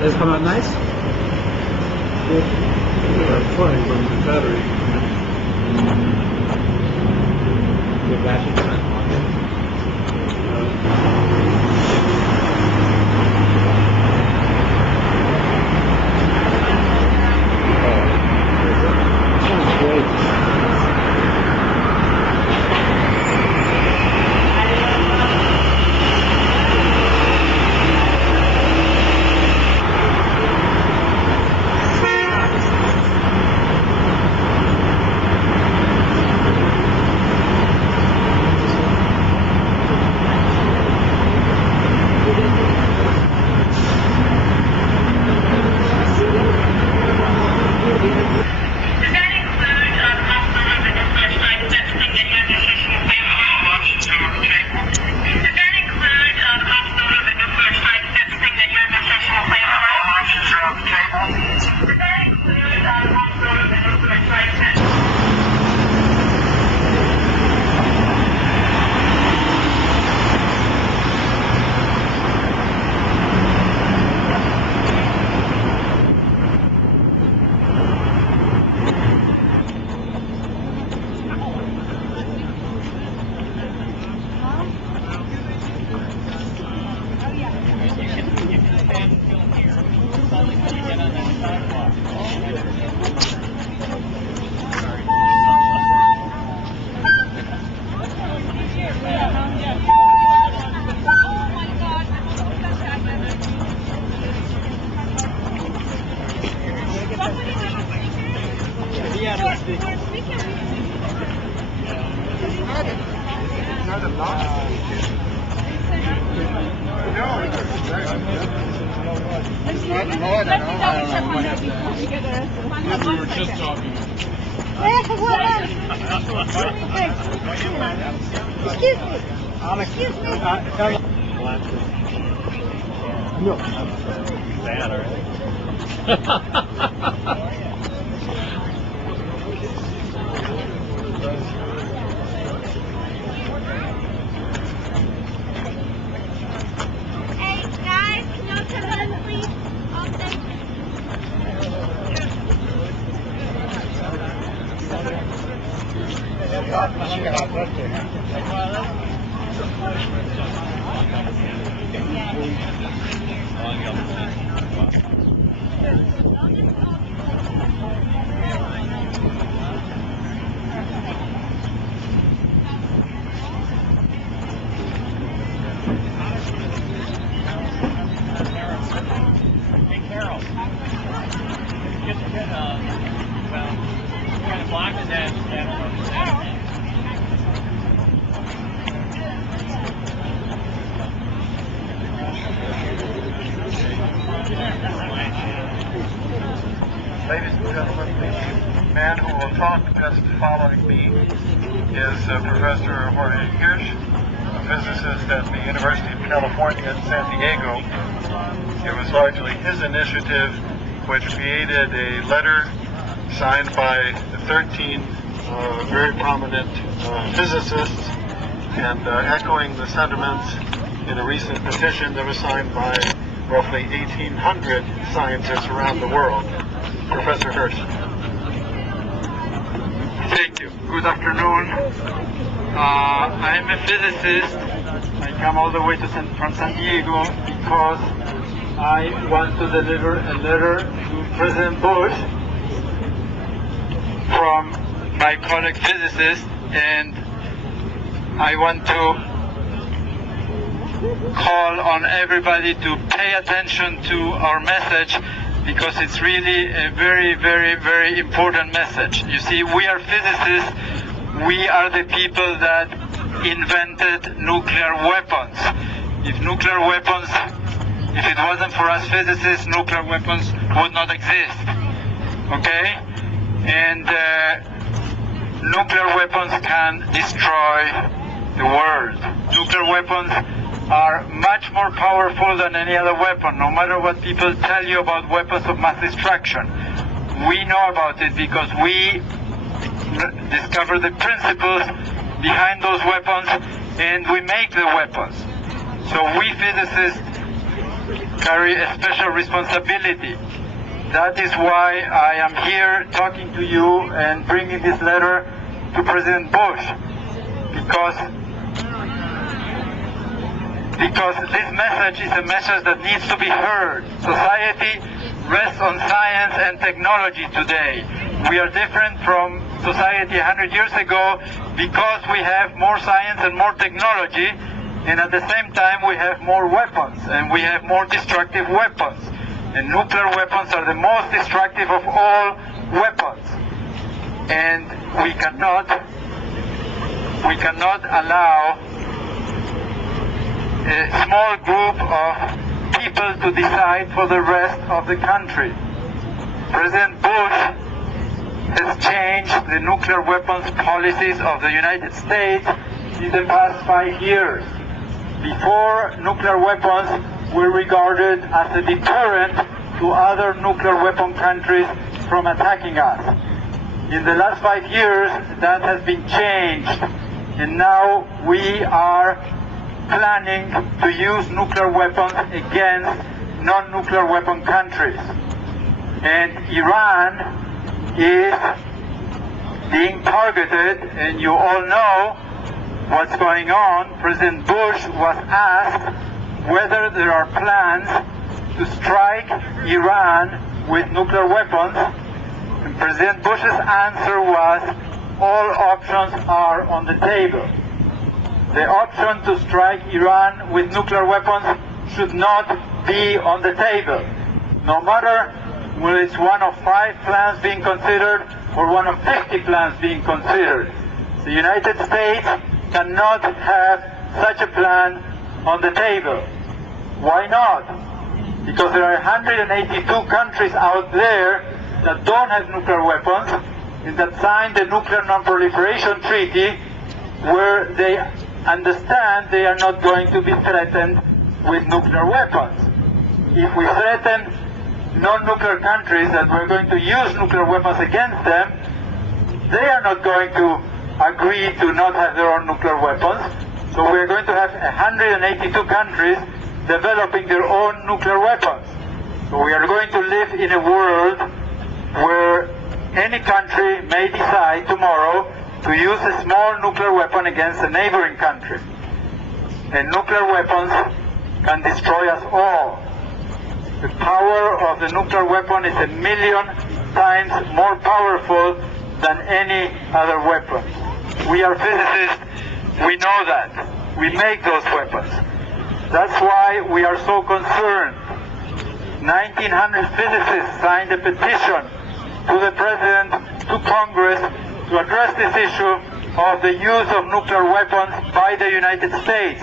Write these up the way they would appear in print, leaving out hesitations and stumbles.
Does it come out nice? Yeah, fine, but the battery. The battery's not on it. Sounds great. We were just talking. Excuse me. Excuse me. No. Bad, all Hey guys, can you come in, please? Oh, thank you. Hey, Carol. Well, kind of block that. Ladies and gentlemen, the man who will talk just following me is Professor Jorge Hirsch, a physicist at the University of California at San Diego. It was largely his initiative which created a letter signed by 13 very prominent physicists and echoing the sentiments in a recent petition that was signed by roughly 1,800 scientists around the world. Professor Hirsch. Thank you. Good afternoon. I'm a physicist. I come all the way from San Diego because I want to deliver a letter to President Bush from my colleague physicist, and I want to call on everybody to pay attention to our message, because it's really a very, very, very important message. You see, we are physicists. We are the people that invented nuclear weapons. If it wasn't for us physicists, nuclear weapons would not exist. Okay? And nuclear weapons can destroy the world. Nuclear weapons are much more powerful than any other weapon, no matter what people tell you about weapons of mass destruction. We know about it because we discover the principles behind those weapons and we make the weapons. So we physicists carry a special responsibility. That is why I am here talking to you and bringing this letter to President Bush, because this message is a message that needs to be heard. Society rests on science and technology today. We are different from society 100 years ago because we have more science and more technology, and at the same time we have more weapons, and we have more destructive weapons. And nuclear weapons are the most destructive of all weapons. And we cannot allow a small group of people to decide for the rest of the country. President Bush has changed the nuclear weapons policies of the United States in the past 5 years. Before, nuclear weapons were regarded as a deterrent to other nuclear weapon countries from attacking us. In the last 5 years, that has been changed, and now we are planning to use nuclear weapons against non-nuclear weapon countries. And Iran is being targeted, and you all know what's going on. President Bush was asked whether there are plans to strike Iran with nuclear weapons, and President Bush's answer was, all options are on the table. The option to strike Iran with nuclear weapons should not be on the table. No matter whether it's one of 5 plans being considered or one of 50 plans being considered. The United States cannot have such a plan on the table. Why not? Because there are 182 countries out there that don't have nuclear weapons and that signed the Nuclear Non-Proliferation Treaty, where they understand they are not going to be threatened with nuclear weapons. If we threaten non-nuclear countries that we're going to use nuclear weapons against them, they are not going to agree to not have their own nuclear weapons. So we're going to have 182 countries developing their own nuclear weapons. So we are going to live in a world where any country may decide tomorrow to use a small nuclear weapon against a neighboring country. And nuclear weapons can destroy us all. The power of the nuclear weapon is 1,000,000 times more powerful than any other weapon. We are physicists, we know that. We make those weapons. That's why we are so concerned. 1,900 physicists signed a petition to the President, to Congress, to address this issue of the use of nuclear weapons by the United States.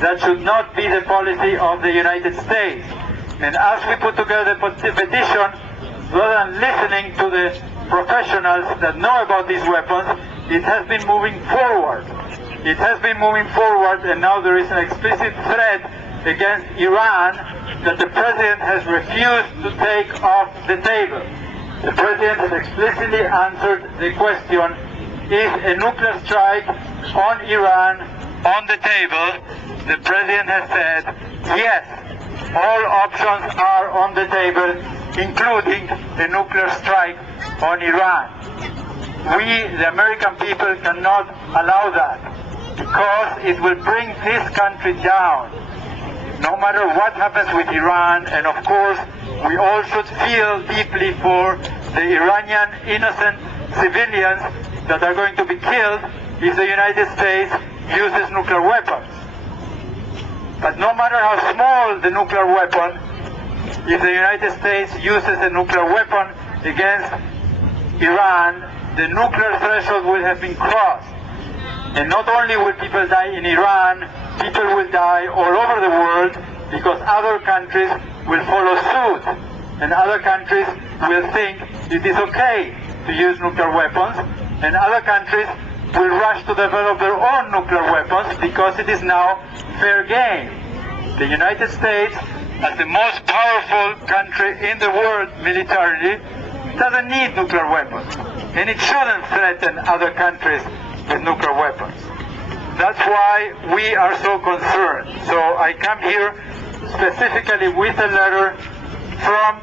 That should not be the policy of the United States. And as we put together the petition, rather than listening to the professionals that know about these weapons, it has been moving forward. It has been moving forward, and now there is an explicit threat against Iran that the President has refused to take off the table. The President has explicitly answered the question, is a nuclear strike on Iran on the table? The President has said, yes, all options are on the table, including a nuclear strike on Iran. We, the American people, cannot allow that, because it will bring this country down. No matter what happens with Iran, and of course, we all should feel deeply for the Iranian innocent civilians that are going to be killed if the United States uses nuclear weapons. But no matter how small the nuclear weapon, if the United States uses a nuclear weapon against Iran, the nuclear threshold will have been crossed. And not only will people die in Iran, people will die all over the world, because other countries will follow suit. And other countries will think it is okay to use nuclear weapons, and other countries will rush to develop their own nuclear weapons because it is now fair game. The United States, as the most powerful country in the world militarily, doesn't need nuclear weapons, and it shouldn't threaten other countries with nuclear weapons. That's why we are so concerned. So I come here specifically with a letter from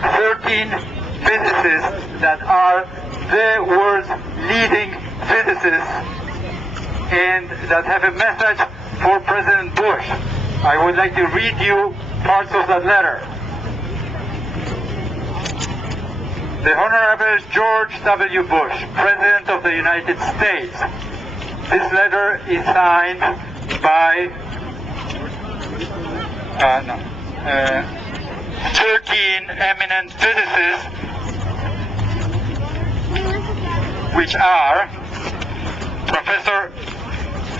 13 physicists that are the world's leading physicists and that have a message for President Bush. I would like to read you parts of that letter. The Honorable George W. Bush, President of the United States. This letter is signed by 13 eminent physicists, which are Professor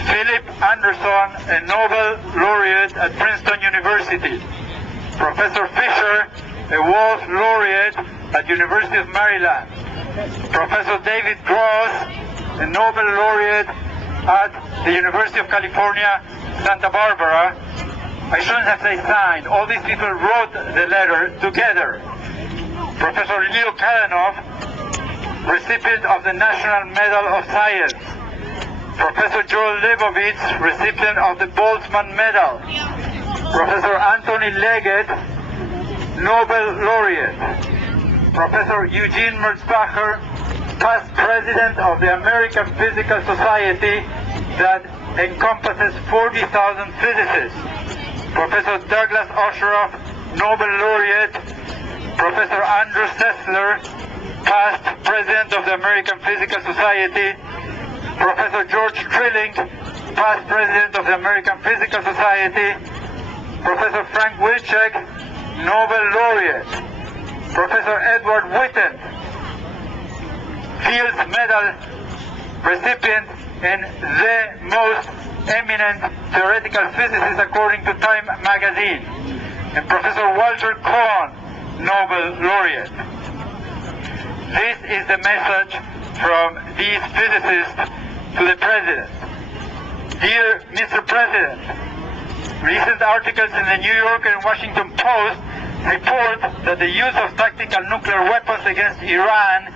Philip Anderson, a Nobel laureate at Princeton University; Professor Fisher, a Wolf laureate at University of Maryland; Professor David Gross, a Nobel laureate at the University of California, Santa Barbara. I shouldn't have said signed. All these people wrote the letter together. Professor Leo Kalanov, recipient of the National Medal of Science. Professor Joel Lebovitz, recipient of the Boltzmann Medal. Professor Anthony Leggett, Nobel laureate. Professor Eugene Merzbacher, past president of the American Physical Society that encompasses 40,000 physicists. Professor Douglas Osheroff, Nobel laureate. Professor Andrew Sessler, past president of the American Physical Society. Professor George Trilling, past president of the American Physical Society. Professor Frank Wilczek, Nobel laureate. Professor Edward Witten, Fields Medal recipient and the most eminent theoretical physicist according to Time magazine. And Professor Walter Kohn, Nobel laureate. This is the message from these physicists to the President. Dear Mr. President, recent articles in the New York and Washington Post report that the use of tactical nuclear weapons against Iran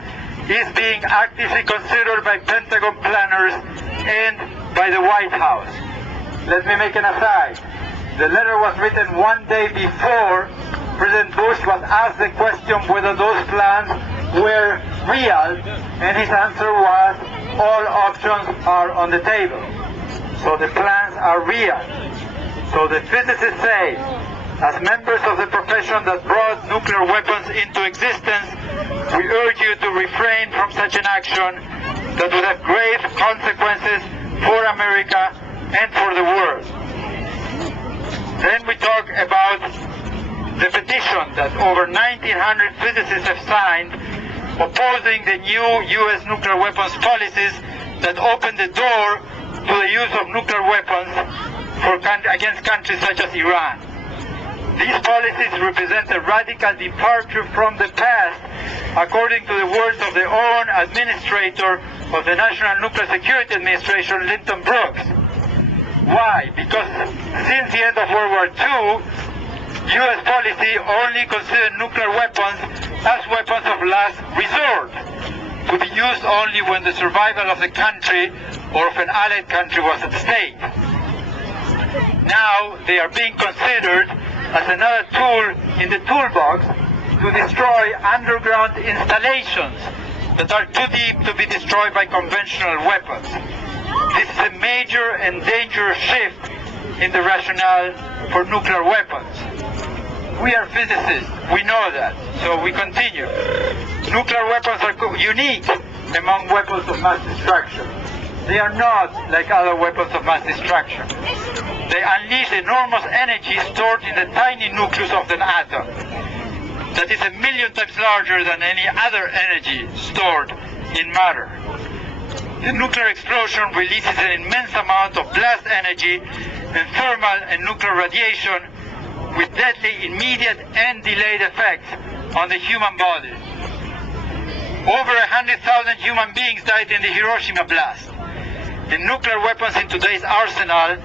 is being actively considered by Pentagon planners and by the White House. Let me make an aside. The letter was written one day before President Bush was asked the question whether those plans were real, and his answer was, all options are on the table. So the plans are real. So the physicists say, as members of the profession that brought nuclear weapons into existence, we urge you to refrain from such an action that would have grave consequences for America and for the world. Then we talk about the petition that over 1,900 physicists have signed opposing the new U.S. nuclear weapons policies that open the door to the use of nuclear weapons against countries such as Iran. These policies represent a radical departure from the past, according to the words of the own administrator of the National Nuclear Security Administration, Lyndon Brooks. Why? Because since the end of World War II, U.S. policy only considered nuclear weapons as weapons of last resort, to be used only when the survival of the country or of an allied country was at stake. Now they are being considered as another tool in the toolbox to destroy underground installations that are too deep to be destroyed by conventional weapons. This is a major and dangerous shift in the rationale for nuclear weapons. We are physicists, we know that, so we continue. Nuclear weapons are unique among weapons of mass destruction. They are not like other weapons of mass destruction. They unleash enormous energy stored in the tiny nucleus of an atom that is 1 million times larger than any other energy stored in matter. The nuclear explosion releases an immense amount of blast energy and thermal and nuclear radiation with deadly immediate and delayed effects on the human body. Over 100,000 human beings died in the Hiroshima blast. The nuclear weapons in today's arsenal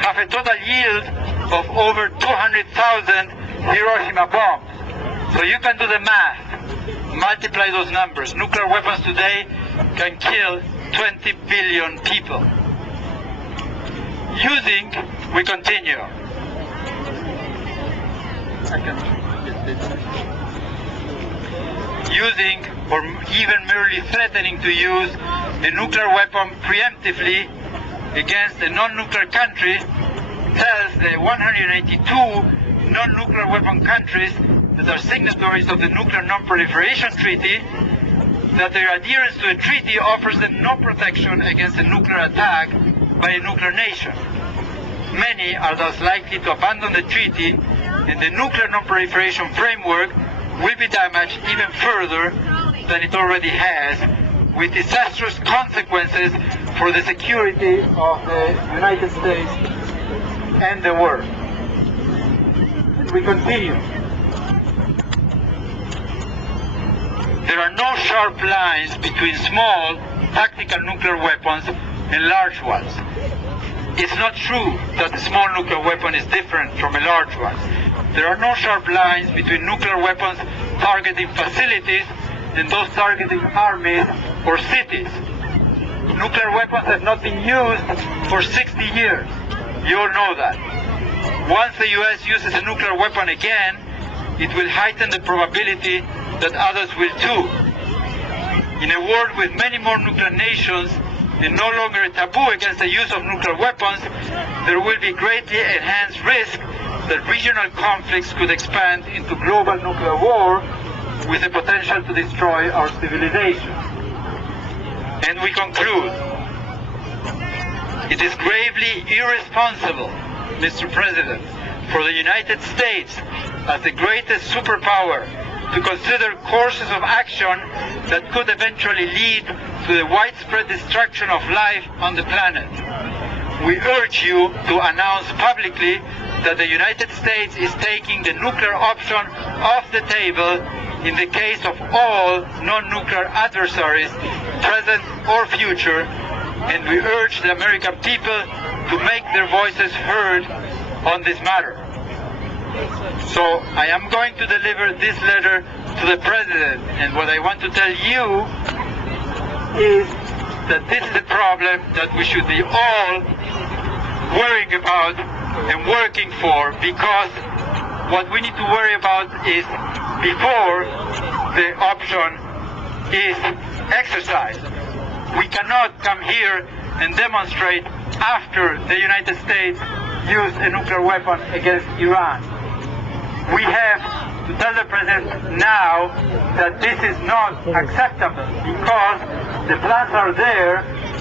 have a total yield of over 200,000 Hiroshima bombs. So you can do the math, multiply those numbers. Nuclear weapons today can kill 20 billion people. We continue. I can get this. Using or even merely threatening to use a nuclear weapon preemptively against a non-nuclear country tells the 182 non-nuclear weapon countries that are signatories of the Nuclear Non-Proliferation Treaty that their adherence to the treaty offers them no protection against a nuclear attack by a nuclear nation. Many are thus likely to abandon the treaty, and the nuclear non-proliferation framework will be damaged even further than it already has, with disastrous consequences for the security of the United States and the world. We continue. There are no sharp lines between small tactical nuclear weapons and large ones. It's not true that a small nuclear weapon is different from a large one. There are no sharp lines between nuclear weapons targeting facilities and those targeting armies or cities. Nuclear weapons have not been used for 60 years. You all know that. Once the US uses a nuclear weapon again, it will heighten the probability that others will too. In a world with many more nuclear nations and no longer a taboo against the use of nuclear weapons, there will be greatly enhanced risk that regional conflicts could expand into global nuclear war with the potential to destroy our civilization. And we conclude, it is gravely irresponsible, Mr. President, for the United States as the greatest superpower to consider courses of action that could eventually lead to the widespread destruction of life on the planet. We urge you to announce publicly that the United States is taking the nuclear option off the table in the case of all non-nuclear adversaries, present or future, and we urge the American people to make their voices heard on this matter. So I am going to deliver this letter to the President, and what I want to tell you is that this is a problem that we should be all worrying about and working for, because what we need to worry about is before the option is exercised. We cannot come here and demonstrate after the United States used a nuclear weapon against Iran. We have to tell the President now that this is not acceptable, because the plans are there,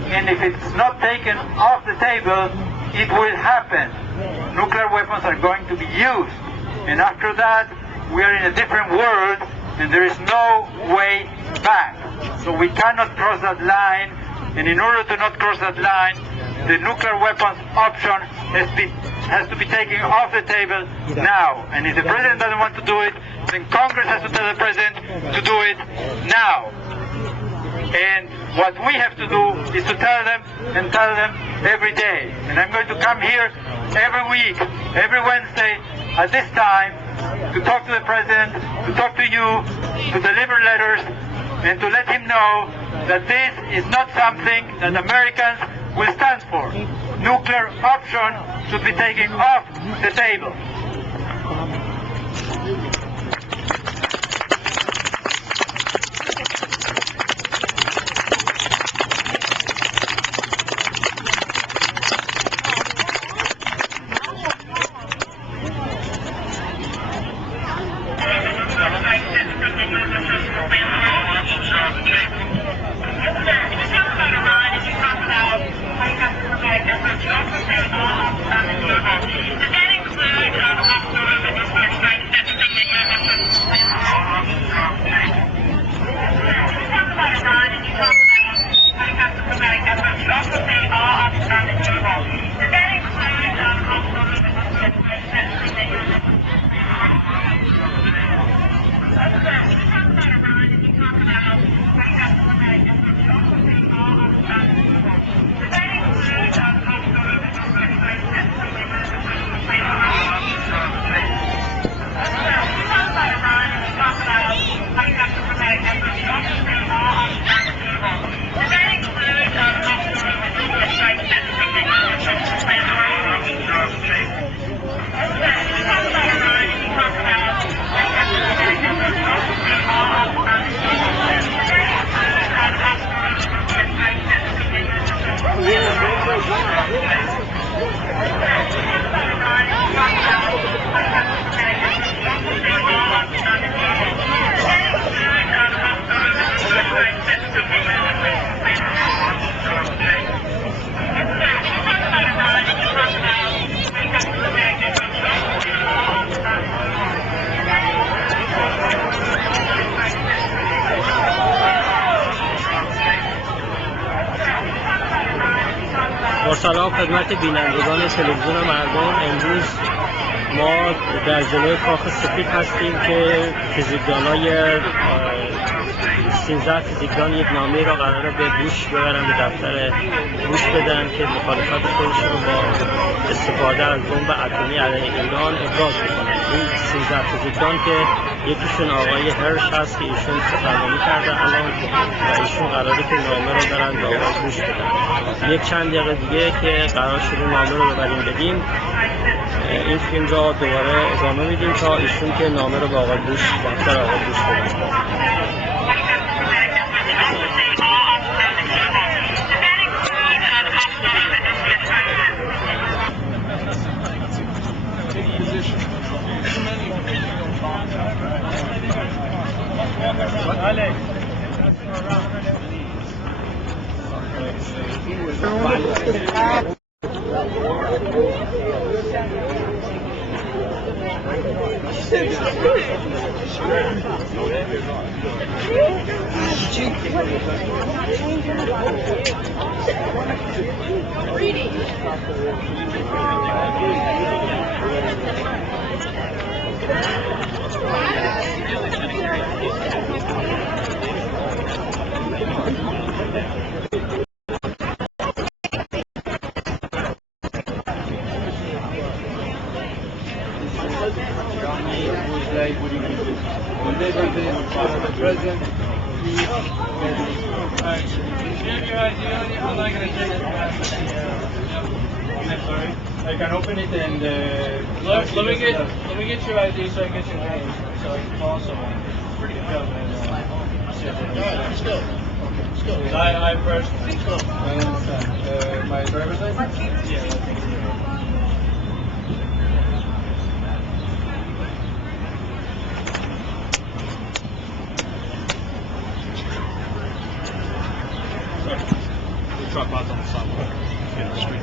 and if it's not taken off the table, it will happen. Nuclear weapons are going to be used, and after that, we are in a different world, and there is no way back. So we cannot cross that line, and in order to not cross that line, the nuclear weapons option has to be taken off the table now. And if the President doesn't want to do it, then Congress has to tell the President to do it now. And what we have to do is to tell them and tell them every day. And I'm going to come here every week, every Wednesday at this time, to talk to the President, to talk to you, to deliver letters, and to let him know that this is not something that Americans will stand for. Nuclear option should be taken off the table. Does that include سلام خدمت بینندگان تلویزیون مردم. امروز ما در جلوی کاخ سفید هستیم که فیزیکدانای 13 فیزیکدان یک نامه را قراره به بوش ببرن، به دفتر بوش بدن که مخالفت خودشون رو با استفاده از بمب اتمی علیه ایران ابراز بکنن. این 13 فیزیکدان که یکیشون آقای هرش هست که ایشون سخنرانی کرده الان و ایشون قراره که نامه رو برن به آقای بوش بدن. یک چند دقیقه دیگه که قرار شده نامه رو ببریم بدیم، این فیلم را دوباره ادامه میدیم تا ایشون که نامه رو به آقای بوش، دفتر آقای بوش بدن. I can open it and let me get your ID so I can get your name so I can call someone. Let's go. Let's go. I personally. I understand. My driver's license? Yeah. The truck parked on the sidewalk. Yeah, the street.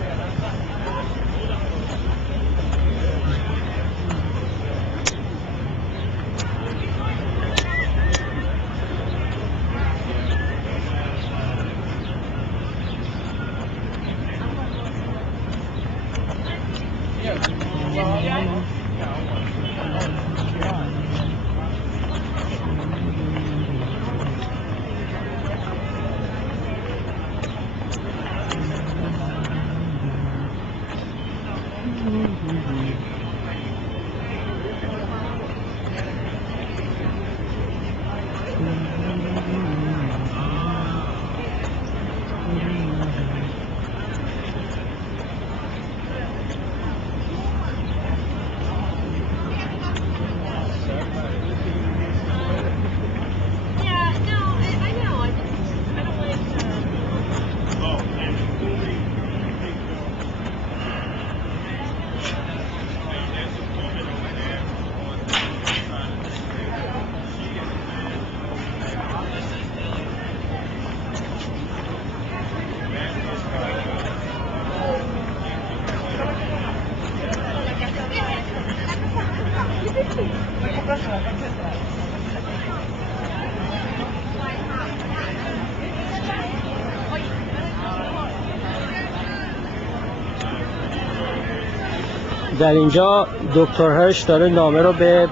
در اینجا دکتر هرش داره نامه رو به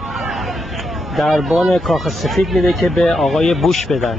دربان کاخ سفید میده که به آقای بوش بدن.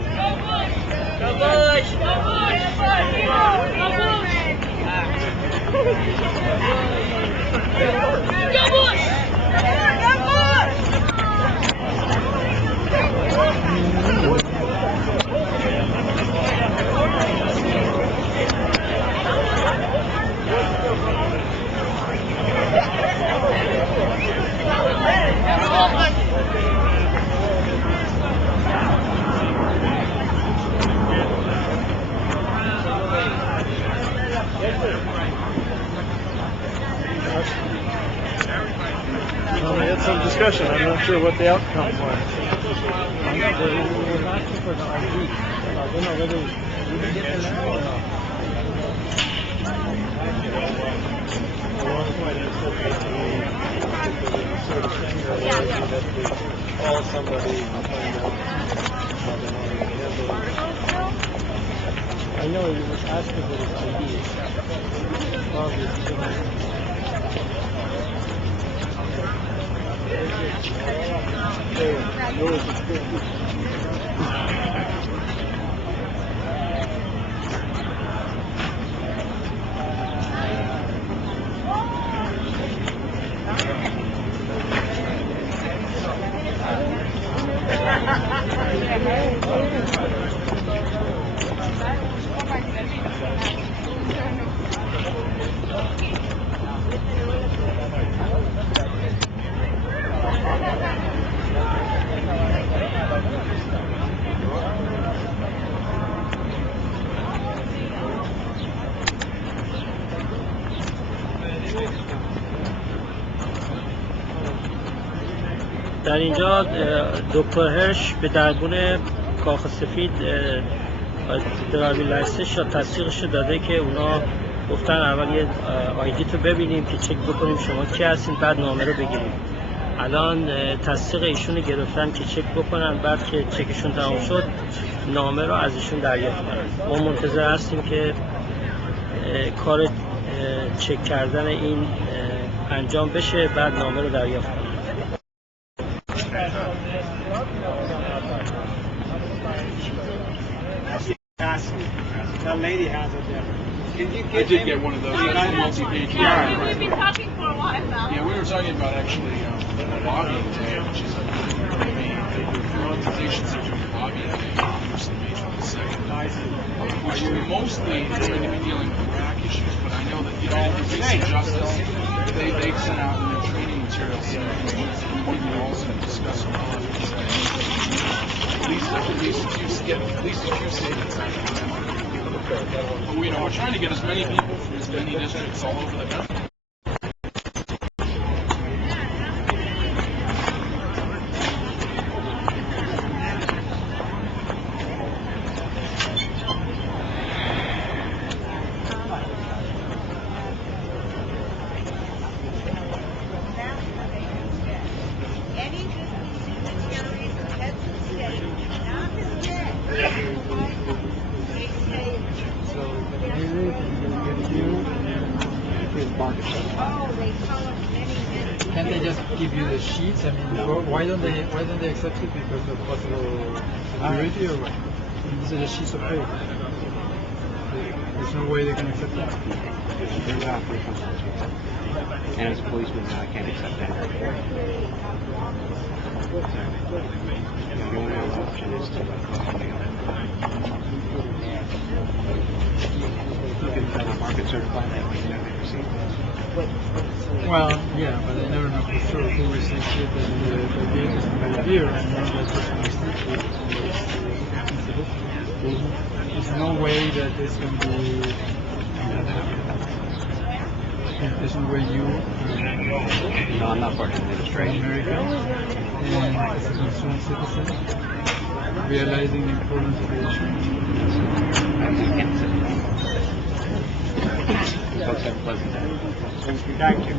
Well, we had some discussion. I'm not sure what the outcome was. Call somebody and find out how they want to handle it. I know you was asking for his ideas. در اینجا دکتر هرش به دربون کاخ سفید درایوینگ لایسنس یا تصدیقش رو داده که اونا گفتن اول یه آیدی تو ببینیم که چک بکنیم شما کی هستین، بعد نامه رو بگیریم. الان تصدیق ایشون رو گرفتن که چک بکنن، بعد که چکشون تمام شد نامه رو از ایشون دریافت کنن. ما منتظر هستیم که کار چک کردن این انجام بشه، بعد نامه رو دریافت کنن. That lady has it there. I did get one of those. That's multi-page. Yeah, we've been talking for a while now. Yeah, we were talking about actually lobbying day, which is organizations are doing lobbying day on the first page on the second, which is mostly going to be dealing with Iraq issues. But I know that the Organization Justice they sent out in their training materials we will also discuss all of these things. At least a few statements out of them. But we're trying to get as many people from as many districts all over the country. Can't they just give you the sheets? I mean, why don't they accept it because of possible security or what? These are the sheets of paper. There's no way they can accept that. And as a policeman, I can't accept that. The only other option is to you can market certify that when you never receive it. Well, yeah, but I never know for sure who receives it and the date is not here and then that person receives it. There's no way that this can be. There's no way you. No, I'm not part of the administration. American and as a concerned citizen, realizing the importance of the issue. I can't accept that. Folks have a pleasant day. Thank you.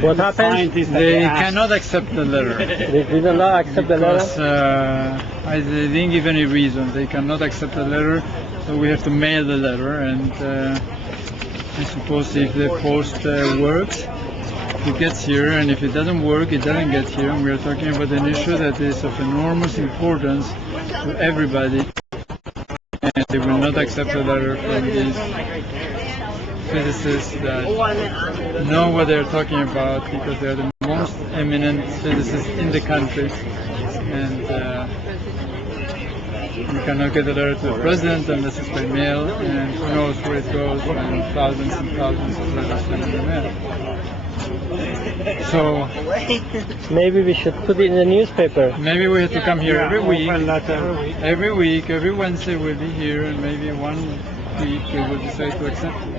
What happened? They cannot accept the letter. They did not accept the Because letter? they didn't give any reason. They cannot accept the letter, so we have to mail the letter. And I suppose if the post works, it gets here, and if it doesn't work, it doesn't get here. And we are talking about an issue that is of enormous importance to everybody, and they will not accept a letter from these physicists that know what they're talking about, because they're the most eminent physicists in the country. And you cannot get a letter to the president unless it's by mail, and who knows where it goes when thousands and thousands of letters sent in the mail. So Maybe we should put it in the newspaper. maybe we have to come here every week. Every Wednesday we'll be here, and maybe one week we will decide to accept it.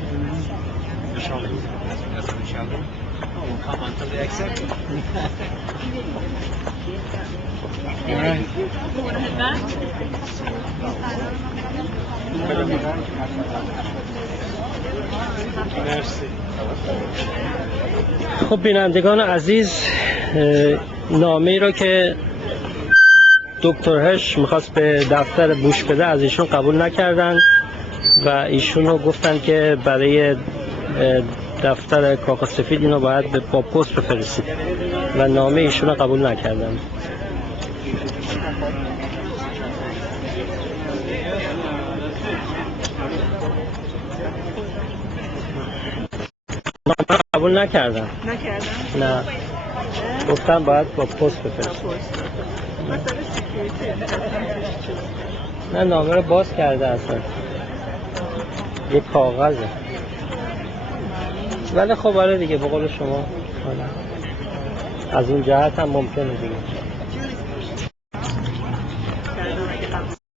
That's what we shall do. We'll come until they accept it. All right. You want to head back? خب بینندگان عزیز، نامه‌ای را که دکتر هش میخواست به دفتر بوش بده از ایشون قبول نکردن و ایشون رو گفتن که برای دفتر کاخ سفید اینو باید با پست بفرستید و نامه ایشون رو قبول نکردن. قبول نکردن. نه. گفتن باید با پست بفرستید. نه نامه رو باز کرده اصلا. یک کاغذه. ولی خب آره دیگه به قول شما از اون جهت هم ممکنه دیگه.